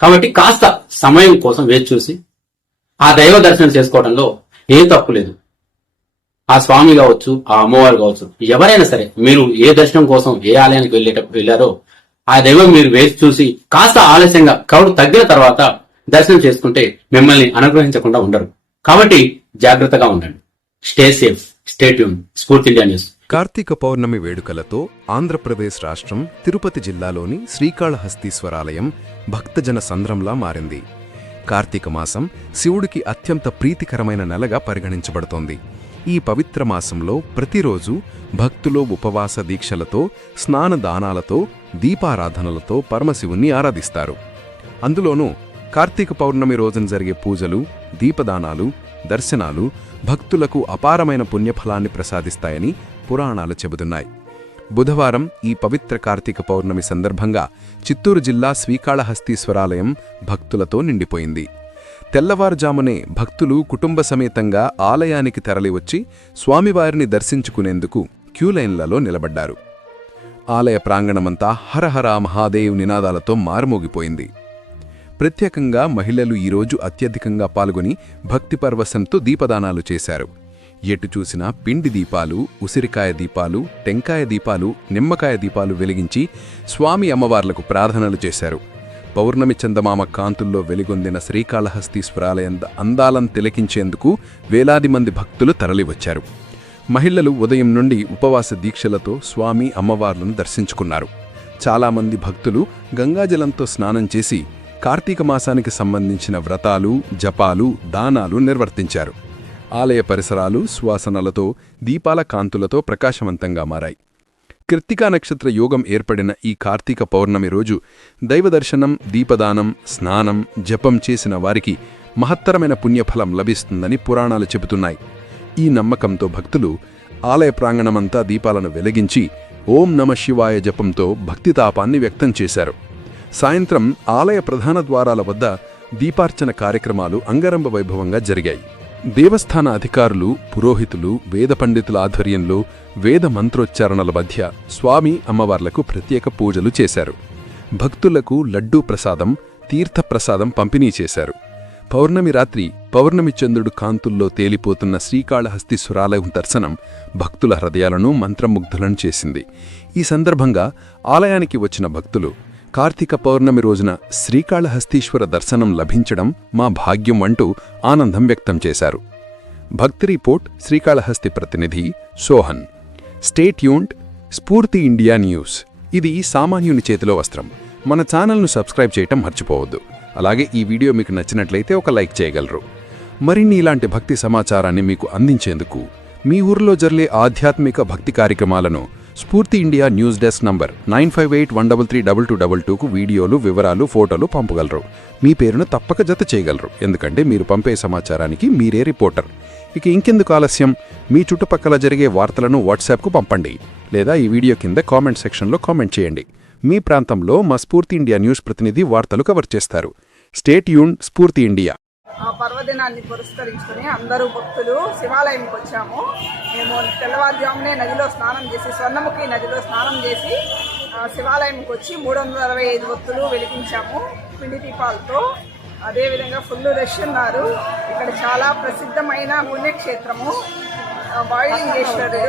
కాబట్టి కాస్త సమయం కోసం వేచి చూసి ఆ దైవ దర్శనం చేసుకోవడంలో ఏ తప్పు లేదు. ఆ స్వామి కావచ్చు ఆ అమ్మవారు కావచ్చు ఎవరైనా సరే మీరు ఏ దర్శనం కోసం ఏ ఆలయానికి వెళ్ళేటప్పుడు వెళ్ళారో ఆ దైవం మీరు వేచి చూసి కాస్త ఆలస్యంగా క్రౌడ్ తగ్గిన తర్వాత దర్శనం చేసుకుంటే మిమ్మల్ని అనుగ్రహించకుండా ఉండరు. కాబట్టి జాగ్రత్తగా ఉండండి. Stay safe stay tune Spoorthi India news Karthika Pournami వేడుకలతో Andhra Pradesh రాష్ట్రం తిరుపతి జిల్లాలోని శ్రీకాళహస్తీశ్వరాలయం భక్తజన సంద్రంలా మారింది. కార్తీక మాసం శివుడికి అత్యంత ప్రీతికరమైన నెలగా పరిగణించబడుతోంది. ఈ పవిత్ర మాసంలో ప్రతిరోజు భక్తులు ఉపవాస దీక్షలతో స్నానదానాలతో దీపారాధనలతో పరమశివుణ్ణి ఆరాధిస్తారు. అందులోనూ కార్తీక పౌర్ణమి రోజున జరిగే పూజలు దీపదానాలు దర్శనాలు భక్తులకు అపారమైన పుణ్యఫలాన్ని ప్రసాదిస్తాయని పురాణాలు చెబుతున్నాయి. బుధవారం ఈ పవిత్ర కార్తీక పౌర్ణమి సందర్భంగా చిత్తూరు జిల్లా శ్రీకాళహస్తీశ్వరాలయం భక్తులతో నిండిపోయింది. తెల్లవారుజామునే భక్తులు కుటుంబ సమేతంగా ఆలయానికి తరలివచ్చి స్వామివారిని దర్శించుకునేందుకు క్యూలైన్లలో నిలబడ్డారు. ఆలయ ప్రాంగణమంతా హరహర మహాదేవ్ నినాదాలతో మారుమోగిపోయింది. ప్రత్యేకంగా మహిళలు ఈరోజు అత్యధికంగా పాల్గొని భక్తిపర్వసంతో దీపదానాలు చేశారు. ఎటు చూసినా పిండి దీపాలు ఉసిరికాయ దీపాలు టెంకాయ దీపాలు నిమ్మకాయ దీపాలు వెలిగించి స్వామి అమ్మవార్లకు ప్రార్థనలు చేశారు. పౌర్ణమి చందమామ కాంతుల్లో వెలిగొందిన శ్రీకాళహస్తీశ్వరాలయం అందాలం తిలకించేందుకు వేలాది మంది భక్తులు తరలివచ్చారు. మహిళలు ఉదయం నుండి ఉపవాస దీక్షలతో స్వామి అమ్మవార్లను దర్శించుకున్నారు. చాలామంది భక్తులు గంగాజలంతో స్నానం చేసి కార్తీక మాసానికి సంబంధించిన వ్రతాలు జపాలు దానాలు నిర్వర్తించారు. ఆలయ పరిసరాలు సువాసనలతో దీపాల కాంతులతో ప్రకాశవంతంగా మారాయి. కృత్తికా నక్షత్ర యోగం ఏర్పడిన ఈ కార్తీక పౌర్ణమి రోజు దైవదర్శనం దీపదానం స్నానం జపం చేసిన వారికి మహత్తరమైన పుణ్యఫలం లభిస్తుందని పురాణాలు చెబుతున్నాయి. ఈ నమ్మకంతో భక్తులు ఆలయ ప్రాంగణమంతా దీపాలను వెలిగించి ఓం నమ శివాయ జపంతో భక్తితాపాన్ని వ్యక్తం చేశారు. సాయంత్రం ఆలయ ప్రధాన ద్వారాల వద్ద దీపార్చన కార్యక్రమాలు అంగరంభ వైభవంగా జరిగాయి. దేవస్థాన అధికారులు పురోహితులు వేద పండితుల ఆధ్వర్యంలో వేద మంత్రోచ్చారణల మధ్య స్వామి అమ్మవార్లకు ప్రత్యేక పూజలు చేశారు. భక్తులకు లడ్డూ ప్రసాదం తీర్థప్రసాదం పంపిణీ చేశారు. పౌర్ణమి రాత్రి పౌర్ణమి చంద్రుడు కాంతుల్లో తేలిపోతున్న శ్రీకాళహస్తీశ్వరాలయం దర్శనం భక్తుల హృదయాలను మంత్రముగ్ధులను చేసింది. ఈ సందర్భంగా ఆలయానికి వచ్చిన భక్తులు కార్తీక పౌర్ణమి రోజున శ్రీకాళహస్తీశ్వర దర్శనం లభించడం మా భాగ్యం అంటూ ఆనందం వ్యక్తం చేశారు. భక్తి రిపోర్ట్ శ్రీకాళహస్తి ప్రతినిధి సోహన్. స్టేట్ యూంట్ స్ఫూర్తి ఇండియా న్యూస్. ఇది సామాన్యుని చేతిలో వస్త్రం. మన ఛానల్ను సబ్స్క్రైబ్ చేయటం మర్చిపోవద్దు. అలాగే ఈ వీడియో మీకు నచ్చినట్లయితే ఒక లైక్ చేయగలరు. మరిన్ని ఇలాంటి భక్తి సమాచారాన్ని మీకు అందించేందుకు మీ ఊర్లో జరిగే ఆధ్యాత్మిక భక్తి కార్యక్రమాలను Spoorthi India news desk number nine five eight one double three double two double టూకు వీడియోలు వివరాలు ఫోటోలు పంపగలరు. మీ పేరును తప్పక జత చేయగలరు. ఎందుకంటే మీరు పంపే సమాచారానికి మీరే రిపోర్టర్. ఇక ఇంకెందుకు ఆలస్యం? మీ చుట్టుపక్కల జరిగే వార్తలను వాట్సాప్కు పంపండి. లేదా ఈ వీడియో కింద కామెంట్ సెక్షన్లో కామెంట్ చేయండి. మీ ప్రాంతంలో మా స్ఫూర్తి ఇండియా న్యూస్ ప్రతినిధి వార్తలు కవర్ చేస్తారు. స్టేట్ యూన్ స్ఫూర్తి ఇండియా. పర్వదినాన్ని పురస్కరించుకుని అందరూ భక్తులు శివాలయంకి వచ్చాము. మేము తెల్లవారుజామునే నదిలో స్నానం చేసి స్వర్ణముఖి నదిలో స్నానం చేసి శివాలయంకి వచ్చి మూడు వందల అరవై ఐదు భక్తులు వెలిగించాము పిండి దీపాలతో. అదేవిధంగా ఫుల్ రష్ ఉన్నారు ఇక్కడ చాలా ప్రసిద్ధమైన పుణ్యక్షేత్రము బాయిలింగేశ్వరుడు.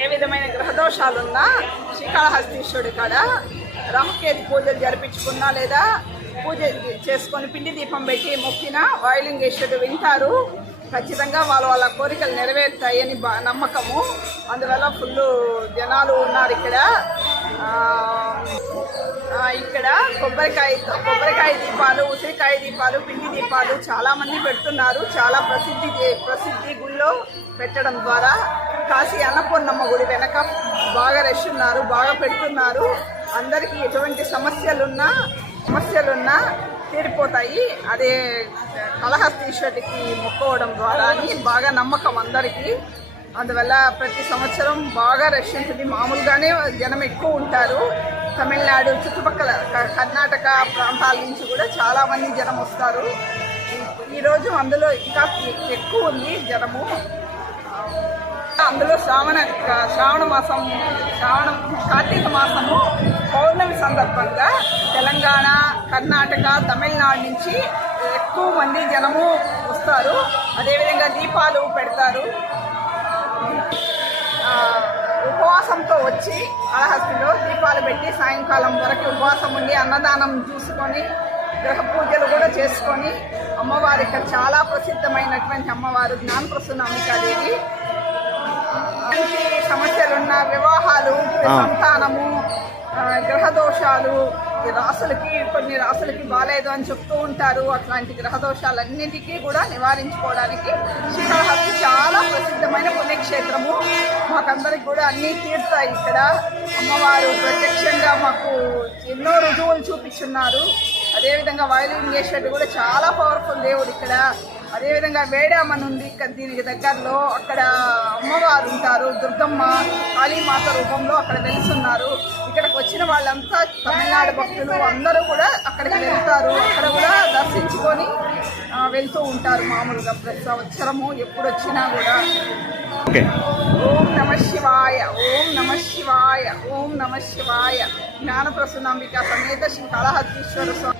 ఏ విధమైన గ్రహదోషాలున్నా శ్రీకాళహస్తీశ్వరుడు కాడ రామకేతు పూజలు జరిపించుకున్నా లేదా పూజ చేసుకొని పిండి దీపం పెట్టి మొక్కిన వాయులింగేశ్వరుడు వింటారు. ఖచ్చితంగా వాళ్ళ వాళ్ళ కోరికలు నెరవేరుతాయని బా నమ్మకము. అందువల్ల ఫుల్ జనాలు ఉన్నారు ఇక్కడ. ఇక్కడ కొబ్బరికాయ కొబ్బరికాయ దీపాలు ఉసిరికాయ దీపాలు పిండి దీపాలు చాలా మంది పెడుతున్నారు. చాలా ప్రసిద్ధి ప్రసిద్ధి గుళ్ళో పెట్టడం ద్వారా. కాశీ అన్నపూర్ణమ్మ గుడి వెనక బాగా రష్ ఉన్నారు బాగా పెడుతున్నారు. అందరికీ ఎటువంటి సమస్యలున్నా సమస్యలున్నా తీరిపోతాయి. అదే కళహస్తీశ్వరుడికి మొక్కవడం ద్వారా అని బాగా నమ్మకం అందరికీ. అందువల్ల ప్రతి సంవత్సరం బాగా రష్ ఉంటుంది. మామూలుగానే జనం ఎక్కువ ఉంటారు. తమిళనాడు చుట్టుపక్కల క- కర్ణాటక ప్రాంతాల నుంచి కూడా చాలామంది జనం వస్తారు. ఈ- ఈరోజు అందులో ఇంకా ఎక్కువ ఉంది జనము. అందులో శ్రావణ శ్రావణ మాసం శ్రావణ కార్తీక మాసము పౌర్ణమి సందర్భంగా తెలంగాణ కర్ణాటక తమిళనాడు నుంచి ఎక్కువ మంది జనము వస్తారు. అదేవిధంగా దీపాలు పెడతారు. ఉపవాసంతో వచ్చి కాళహస్తిలో దీపాలు పెట్టి సాయంకాలం వరకు ఉపవాసం ఉండి అన్నదానం చూసుకొని గ్రహ పూజలు కూడా చేసుకొని అమ్మవారు ఇక్కడ చాలా ప్రసిద్ధమైనటువంటి అమ్మవారు ఎలాంటి సమస్యలున్న వివాహాలు సంతానము గ్రహదోషాలు రాసులకి కొన్ని రాసులకి బాగాలేదు అని చెప్తూ ఉంటారు. అట్లాంటి గ్రహదోషాలన్నిటికీ కూడా నివారించుకోవడానికి శ్రీకాళహస్తి చాలా ప్రసిద్ధమైన పుణ్యక్షేత్రము. మాకందరికి కూడా అన్నీ తీర్థాయి ఇక్కడ. అమ్మవారు ప్రత్యక్షంగా మాకు ఎన్నో రుజువులు చూపించున్నారు అదేవిధంగా వాయులింగేశ్వరుడు కూడా చాలా పవర్ఫుల్ దేవుడు ఇక్కడ. అదేవిధంగా వేడామని ఉంది ఇక్కడ దీనికి దగ్గరలో అక్కడ అమ్మవారు ఉంటారు. దుర్గమ్మ కాళీమాత రూపంలో అక్కడ వెలుస్తున్నారు ఇక్కడికి వచ్చిన వాళ్ళంతా తమిళనాడు భక్తులు అందరూ కూడా అక్కడికి వెళ్తారు. అక్కడ కూడా దర్శించుకొని వెళ్తూ ఉంటారు మామూలుగా ప్రతి సంవత్సరము ఎప్పుడు వచ్చినా కూడా ఓం నమ శివాయ ఓం నమ శివాయ ఓం నమ శివాయ. జ్ఞానప్రసన్నాంబిక సమేత శ్రీ కాళహస్తీశ్వర స్వామి.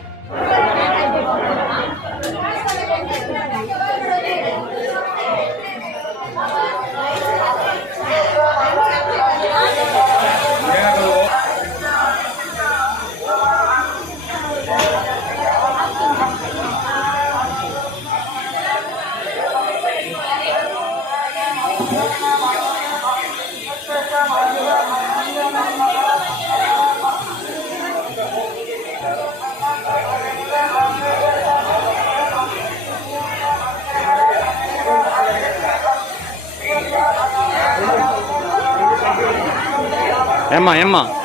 Emma，Emma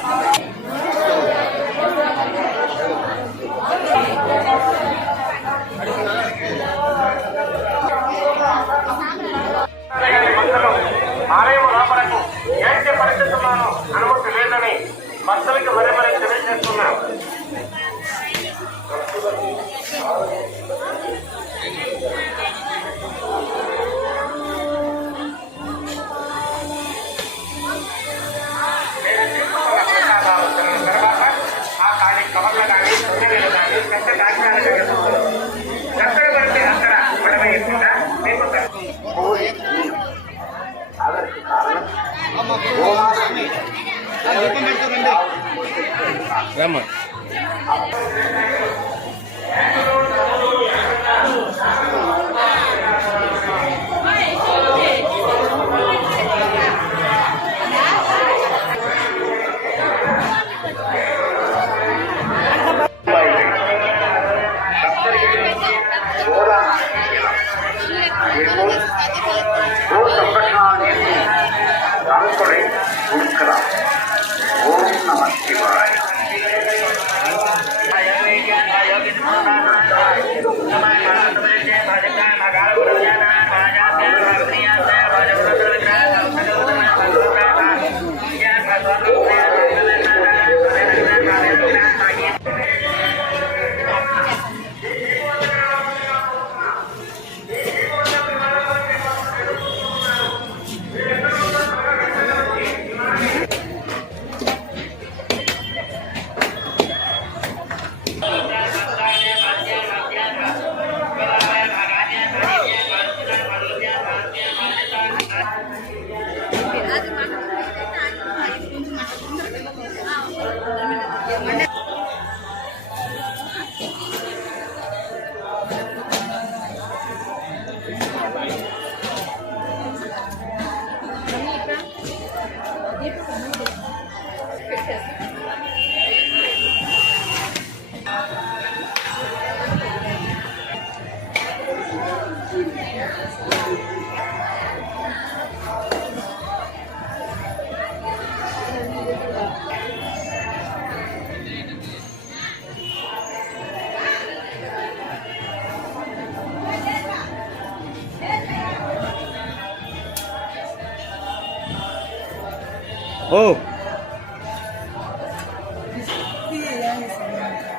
ఓ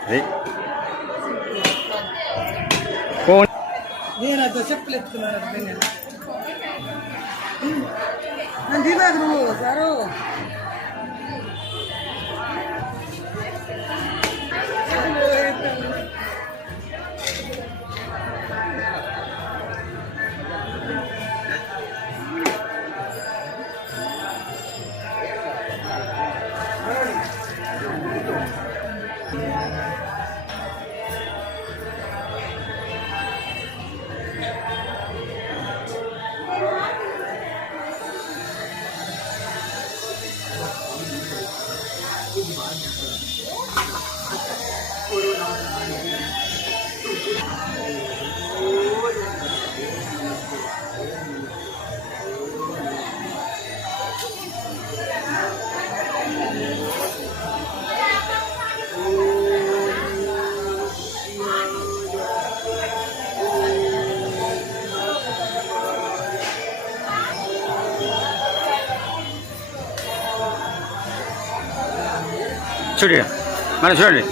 రే. ఫోన్ నేను అదో చెప్పులు ఎత్తుకున్నాను అర్థంగా నన్ను దిగాకు నువ్వు సారు చూడు మన చూడండి.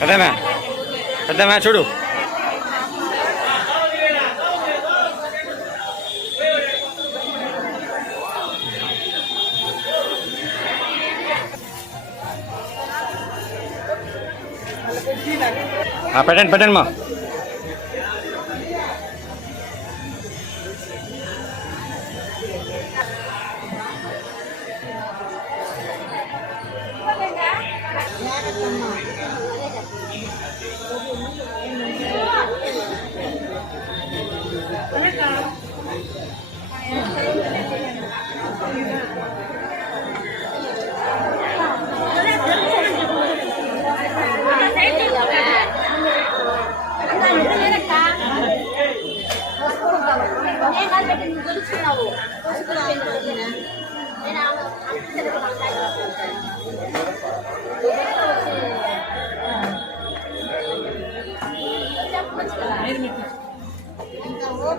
పెద్దమా పెద్దమా చూడు. ఆ, పెట్టండి పెట్టండి మేడం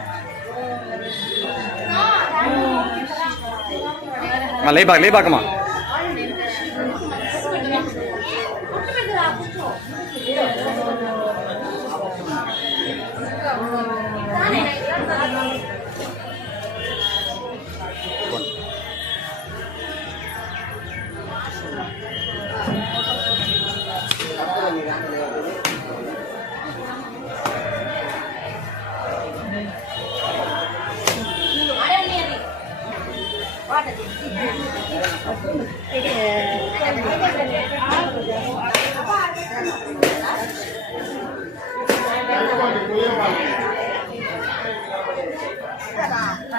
ఆ. మా లేబాక లేబాకమ్మా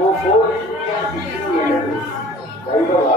o povo que é